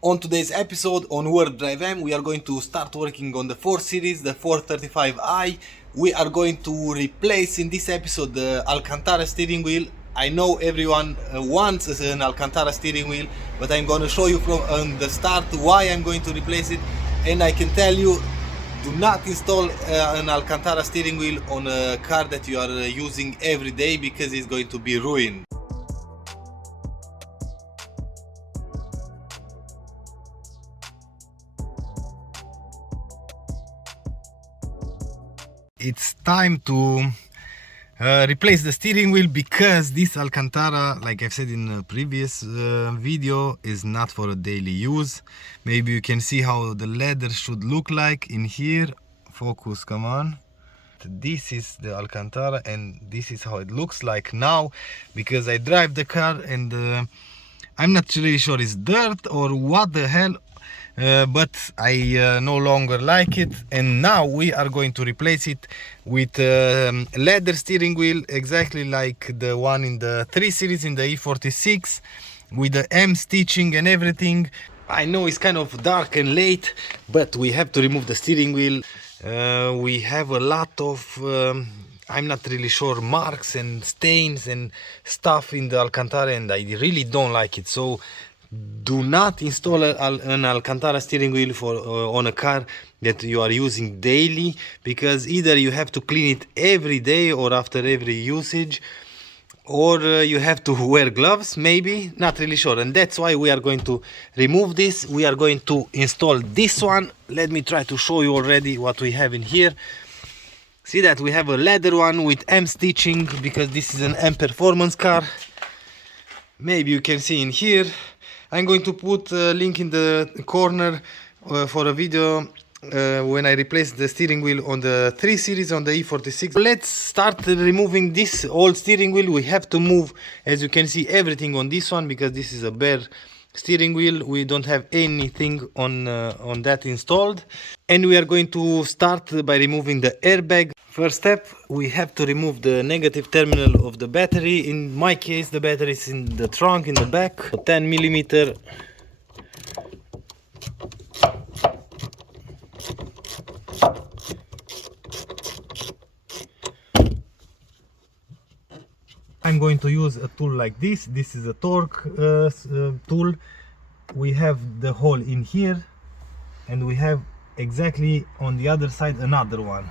On today's episode on WarpDriveM, we are going to start working on the 4 series, the 435i. We are going to replace in this episode the Alcantara steering wheel. I know everyone wants an Alcantara steering wheel, but I'm going to show you from the start why I'm going to replace it. And I can tell you, do not install an Alcantara steering wheel on a car that you are using every day, because it's going to be ruined. It's time to replace the steering wheel, because this Alcantara, like I've said in a previous video, is not for a daily use. Maybe you can see how the leather should look like in here. Focus, come on. This is the Alcantara and this is how it looks like now, because I drive the car and I'm not really sure it's dirt or what the hell. But I no longer like it, and now we are going to replace it with leather steering wheel, exactly like the one in the 3 series in the E46, with the M stitching and everything. I know it's kind of dark and late, but we have to remove the steering wheel. We have a lot of I'm not really sure, marks and stains and stuff in the Alcantara, and I really don't like it. So do not install an Alcantara steering wheel on a car that you are using daily, because either you have to clean it every day or after every usage, or you have to wear gloves, maybe, not really sure. And that's why we are going to remove this. We are going to install this one. Let me try to show you already what we have in here. See that we have a leather one with M stitching, because this is an M performance car. Maybe you can see in here. I'm going to put a link in the corner for a video when I replace the steering wheel on the 3 series on the E46. Let's start removing this old steering wheel. We have to move, as you can see, everything on this one, because this is a bare steering wheel. We don't have anything on that installed. And we are going to start by removing the airbag. First step, we have to remove the negative terminal of the battery. In my case, the battery is in the trunk in the back, 10 millimeter. I'm going to use a tool like this. This is a torque tool. We have the hole in here, and we have exactly on the other side another one.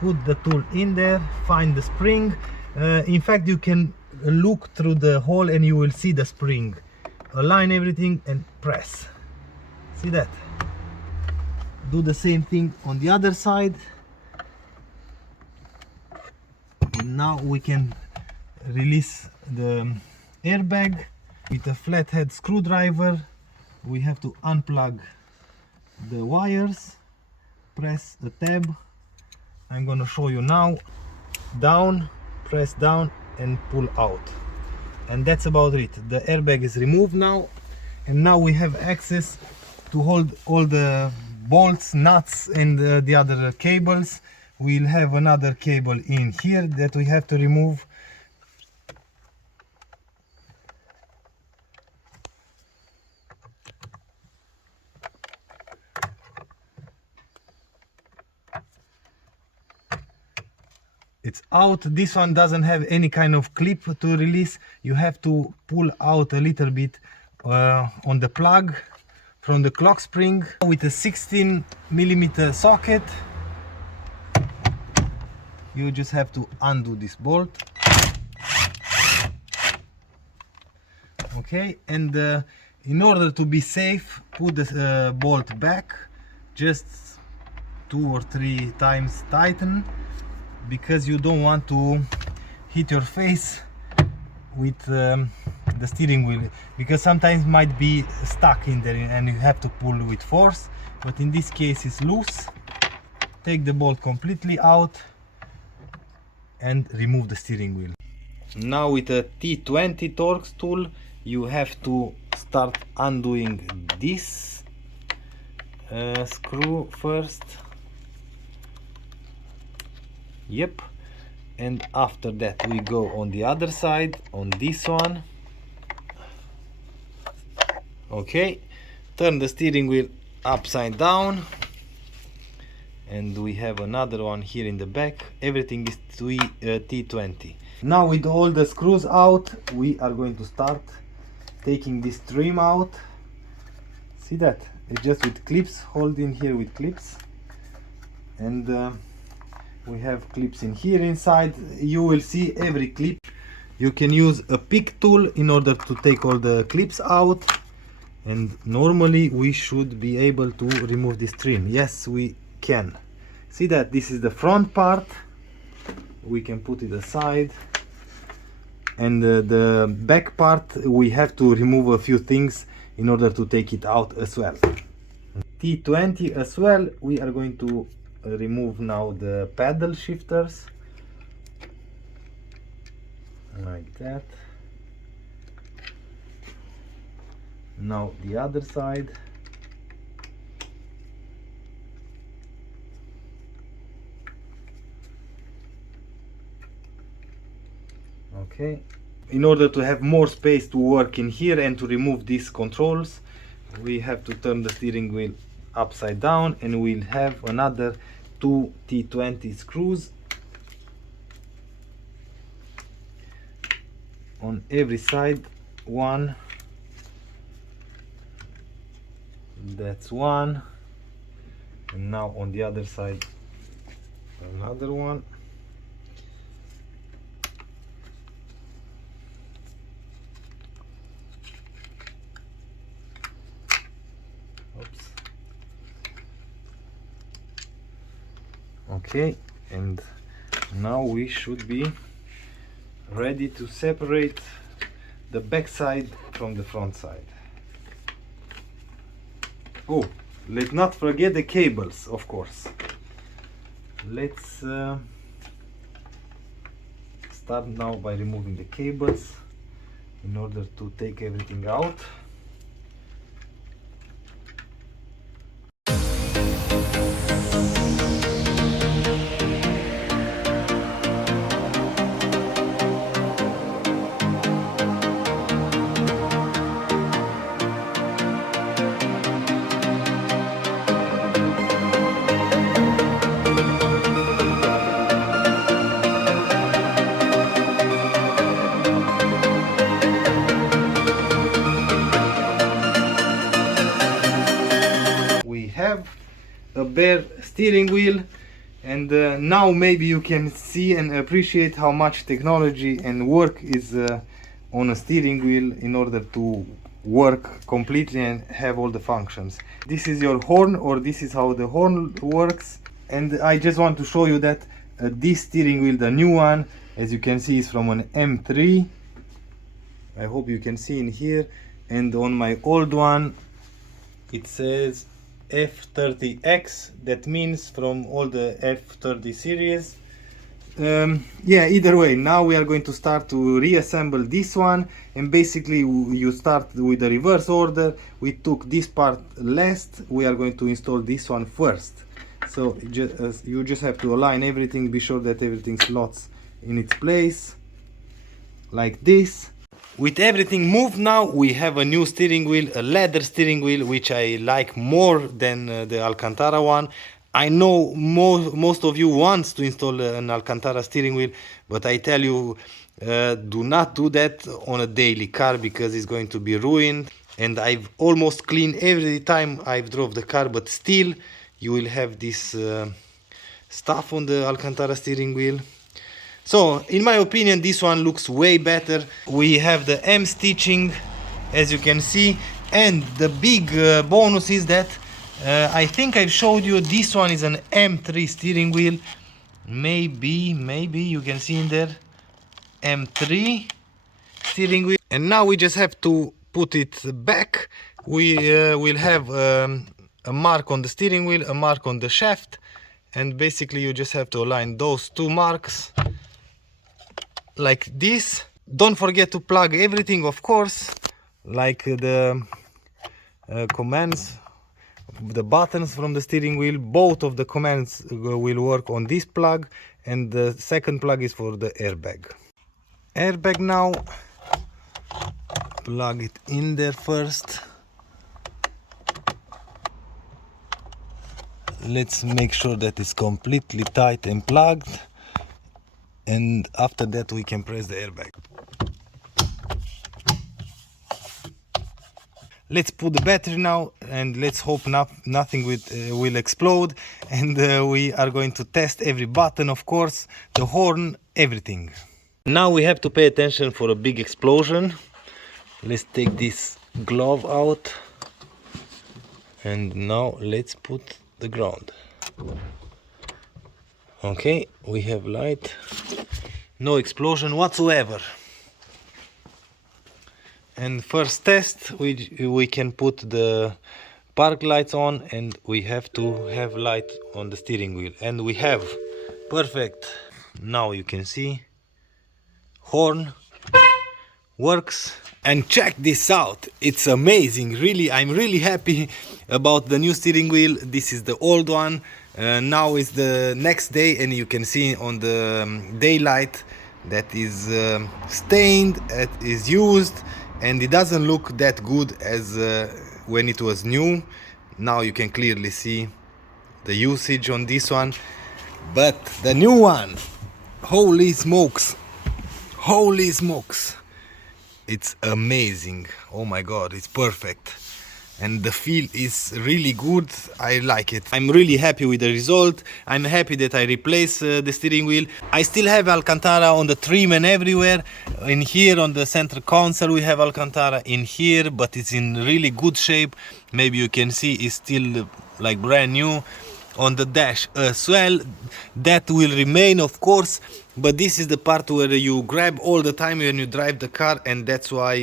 Put the tool in there, find the spring. In fact, you can look through the hole and you will see the spring. Align everything and press. See that? Do the same thing on the other side. And now we can release the airbag with a flathead screwdriver. We have to unplug the wires, press a tab. I'm gonna show you now. Down, press down and pull out, and that's about it. The airbag is removed now, and now we have access to hold all the bolts, nuts and the other cables. We'll have another cable in here that we have to remove. It's out. This one doesn't have any kind of clip to release. You have to pull out a little bit on the plug from the clock spring with a 16 millimeter socket. You just have to undo this bolt. Okay, and in order to be safe, put the bolt back, just 2 or 3 times tighten, because you don't want to hit your face with the steering wheel, because sometimes might be stuck in there and you have to pull with force, but in this case it's loose. Take the bolt completely out and remove the steering wheel. Now with a T20 torque tool you have to start undoing this screw first. Yep, and after that we go on the other side on this one. Okay, turn the steering wheel upside down, and we have another one here in the back. Everything is T20. Now with all the screws out, we are going to start taking this trim out. See that? It's just with clips, hold in here with clips, and we have clips in here inside. You will see every clip. You can use a pick tool in order to take all the clips out, and normally we should be able to remove this trim. Yes, we can. See that this is the front part. We can put it aside, and the back part we have to remove a few things in order to take it out as well. T20 as well, we are going to remove now the paddle shifters like that. Now the other side. Okay, in order to have more space to work in here and to remove these controls, we have to turn the steering wheel upside down, and we'll have another 2 T20 screws on every side. One, that's one, and now on the other side another one. Oops. Okay, and now we should be ready to separate the back side from the front side. Oh, let's not forget the cables, of course. Let's start now by removing the cables in order to take everything out. Have a bare steering wheel, and now maybe you can see and appreciate how much technology and work is on a steering wheel in order to work completely and have all the functions. This is your horn, or this is how the horn works, and I just want to show you that this steering wheel, the new one, as you can see, is from an M3. I hope you can see in here, and on my old one it says F30X. That means from all the F30 series. Yeah, either way, now we are going to start to reassemble this one, and basically you start with the reverse order. We took this part last, we are going to install this one first. So you just have to align everything, be sure that everything slots in its place like this. With everything moved now, we have a new steering wheel, a leather steering wheel, which I like more than the Alcantara one. I know most of you wants to install an Alcantara steering wheel, but I tell you, do not do that on a daily car, because it's going to be ruined. And I've almost cleaned every time I've drove the car, but still you will have this stuff on the Alcantara steering wheel. So, in my opinion, this one looks way better. We have the M stitching, as you can see, and the big bonus is that I think I've showed you, this one is an M3 steering wheel. Maybe you can see in there, M3 steering wheel. And now we just have to put it back. We will have a mark on the steering wheel, a mark on the shaft, and basically you just have to align those two marks like this. Don't forget to plug everything, of course, like the commands, the buttons from the steering wheel. Both of the commands will work on this plug, and the second plug is for the airbag. Airbag now, plug it in there first. let's make sure that it's completely tight and plugged, and after that we can press the airbag. Let's put the battery now, and let's hope nothing will explode, and we are going to test every button, of course, the horn, everything. Now we have to pay attention for a big explosion. Let's take this glove out, and now let's put the ground. Okay, we have light, no explosion whatsoever. And first test, we can put the park lights on, and we have to have light on the steering wheel, and we have. Perfect. Now you can see horn works. And check this out, it's amazing, really. I'm really happy about the new steering wheel. This is the old one. Now is the next day, and you can see on the daylight that is stained, it is used, and it doesn't look that good as when it was new. Now you can clearly see the usage on this one, but the new one, holy smokes, it's amazing. Oh my god, it's perfect, and the feel is really good. I like it. I'm really happy with the result. I'm happy that I replaced the steering wheel. I still have Alcantara on the trim and everywhere. In here on the center console we have Alcantara in here, but it's in really good shape. Maybe you can see it's still like brand new. On the dash as well, that will remain, of course, but this is the part where you grab all the time when you drive the car, and that's why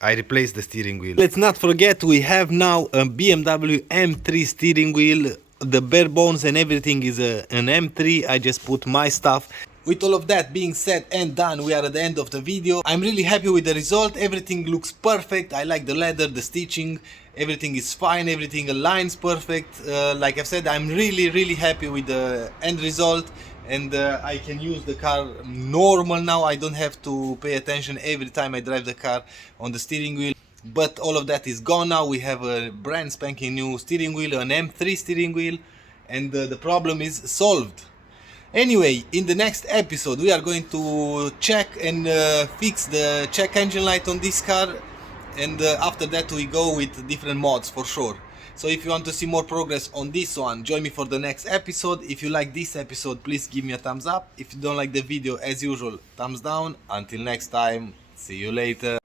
I replaced the steering wheel. Let's not forget, we have now a BMW M3 steering wheel. The bare bones and everything is an M3. I just put my stuff. With all of that being said and done, we are at the end of the video. I'm really happy with the result. Everything looks perfect. I like the leather, the stitching, everything is fine, everything aligns perfect. Like I've said, I'm really happy with the end result, and I can use the car normal now. I don't have to pay attention every time I drive the car on the steering wheel. But all of that is gone now. We have a brand spanking new steering wheel, an M3 steering wheel, and the problem is solved. Anyway, in the next episode we are going to check and fix the check engine light on this car, and after that we go with different mods for sure. So if you want to see more progress on this one, join me for the next episode. If you like this episode, please give me a thumbs up. If you don't like the video, as usual, thumbs down. Until next time, see you later.